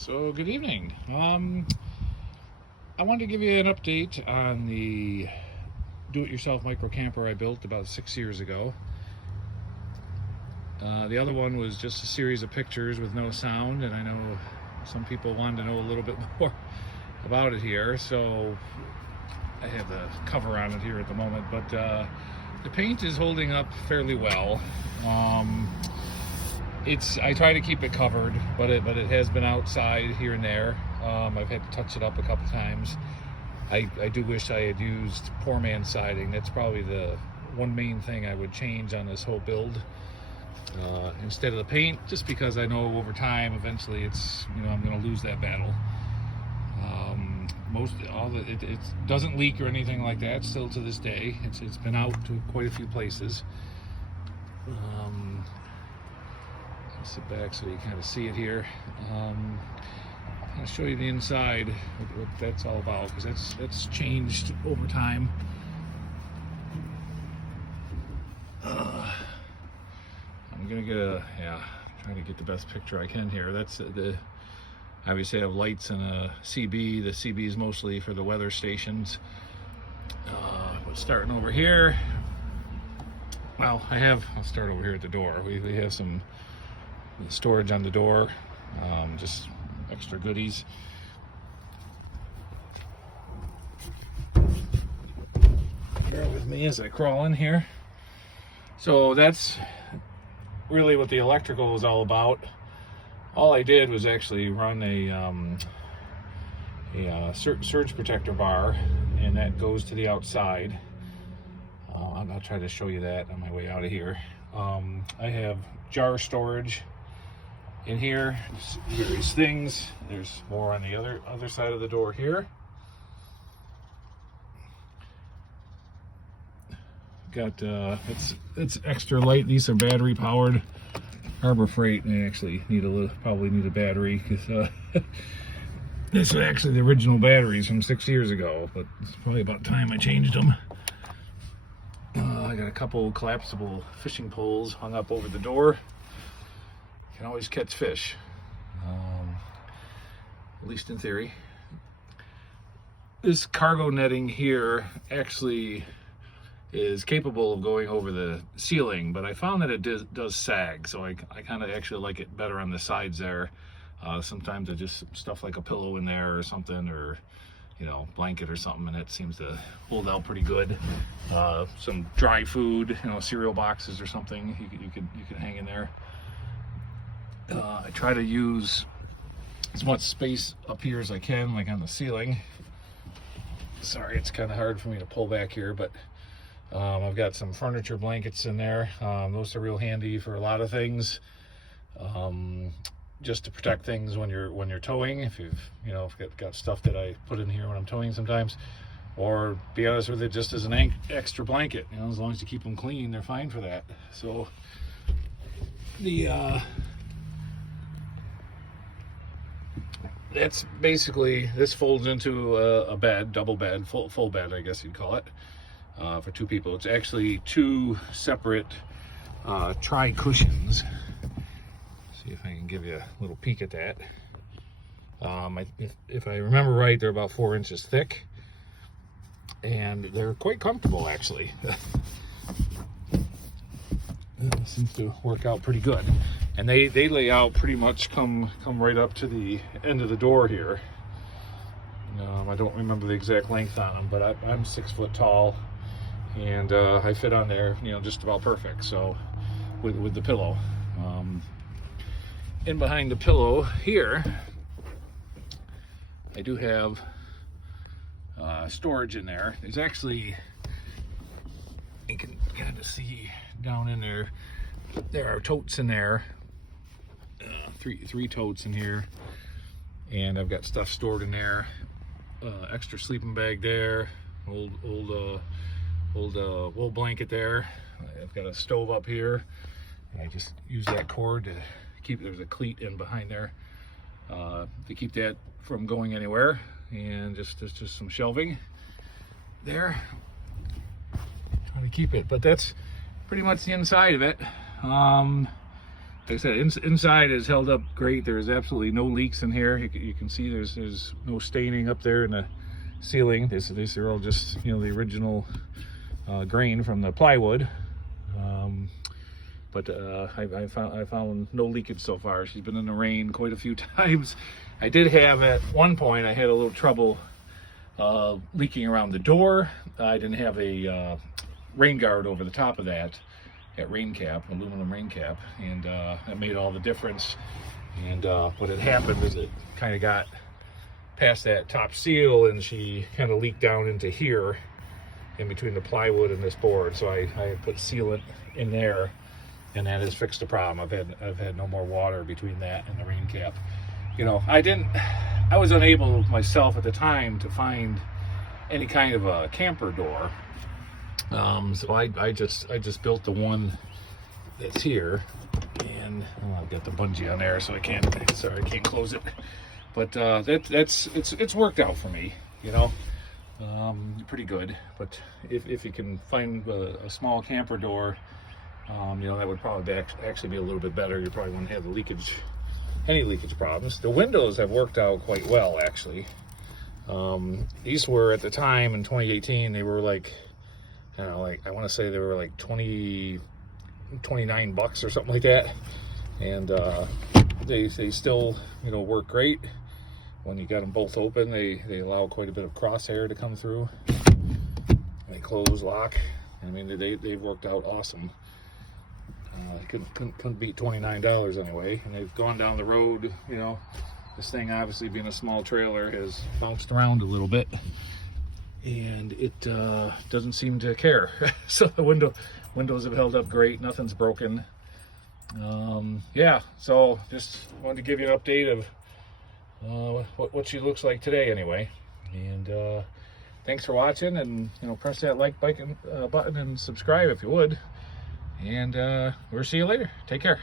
So good evening. I wanted to give you an update on the do-it-yourself micro camper I built about 6 years ago. The other one was just a series of pictures with no sound, and I know some people wanted to know a little bit more about it here, so I have the cover on it here at the moment, but the paint is holding up fairly well. I try to keep it covered, but it has been outside here and there. I've had to touch it up a couple times. I do wish I had used poor man siding. That's probably the one main thing I would change on this whole build instead of the paint, just because I know over time eventually I'm going to lose that battle. It doesn't leak or anything like that still to this day. It's been out to quite a few places. I'll sit back so you kind of see it here. I'll show you the inside, what that's all about, because that's changed over time. I'm gonna try to get the best picture I can here. That's obviously I have lights and a CB. The CB is mostly for the weather stations. But starting over here, well, I'll start over here at the door. We have some storage on the door, just extra goodies. Bear with me as I crawl in here. So that's really what the electrical is all about. All I did was actually run a surge protector bar, and that goes to the outside. I'll try to show you that on my way out of here. I have jar storage in here, various things. There's more on the other side of the door here. Got it's extra light. These are battery powered. Harbor Freight, and they actually probably need a battery, because this is actually the original batteries from 6 years ago, but it's probably about time I changed them. I got a couple collapsible fishing poles hung up over the door. Can always catch fish, at least in theory. This cargo netting here actually is capable of going over the ceiling, but I found that it does sag, so I kind of actually like it better on the sides there. Sometimes I just stuff like a pillow in there or something, or blanket or something, and it seems to hold out pretty good. Some dry food, cereal boxes or something you could hang in there. I try to use as much space up here as I can, like on the ceiling. Sorry, it's kind of hard for me to pull back here, but I've got some furniture blankets in there. Those are real handy for a lot of things. Just to protect things when you're towing. If you've got stuff that I put in here when I'm towing sometimes, or be honest with it, just as an extra blanket. As long as you keep them clean, they're fine for that. So that's basically, this folds into a bed, double bed, full bed, I guess you'd call it, for two people. It's actually two separate tri cushions. See if I can give you a little peek at that. If I remember right, they're about 4 inches thick, and they're quite comfortable actually. It seems to work out pretty good, and they lay out pretty much come right up to the end of the door here. I don't remember the exact length on them, but I'm 6 foot tall, and I fit on there just about perfect. So with the pillow, in behind the pillow here, I do have storage in there. There's actually, you can kind of see down in there, there are totes in there, three totes in here, and I've got stuff stored in there. Extra sleeping bag there, old wool blanket there. I've got a stove up here, and I just use that cord to keep, there's a cleat in behind there to keep that from going anywhere, and there's just some shelving there trying to keep it. But that's pretty much the inside of it. like I said, inside is held up great. There's absolutely no leaks in here. You can see there's no staining up there in the ceiling. These are all just, you know, the original grain from the plywood. But I found no leakage so far. She's been in the rain quite a few times. I did have, at one point, I had a little trouble leaking around the door. I didn't have a rain guard over the top of that rain cap, aluminum rain cap, and that made all the difference. And what had happened is it kind of got past that top seal, and she kind of leaked down into here in between the plywood and this board. So I put sealant in there, and that has fixed the problem. I've had no more water between that and the rain cap. You know, I was unable myself at the time to find any kind of a camper door. So I just built the one that's here, and I've got the bungee on there, so I can't close it. But it's worked out for me, you know, pretty good. But if you can find a small camper door, you know, that would probably actually be a little bit better. You probably wouldn't have the any leakage problems. The windows have worked out quite well, actually. These were, at the time in 2018, they were like, you know, like, I want to say they were like $29 or something like that. And they still, you know, work great. When you got them both open, they allow quite a bit of crosshair to come through. They close, lock. I mean, they've worked out awesome. Couldn't beat $29 anyway. And they've gone down the road, you know. This thing, obviously being a small trailer, has bounced around a little bit, and it doesn't seem to care. So the windows have held up great. Nothing's broken. Yeah, so just wanted to give you an update of what she looks like today anyway. And thanks for watching, and, you know, press that like button and subscribe if you would. And we'll see you later. Take care.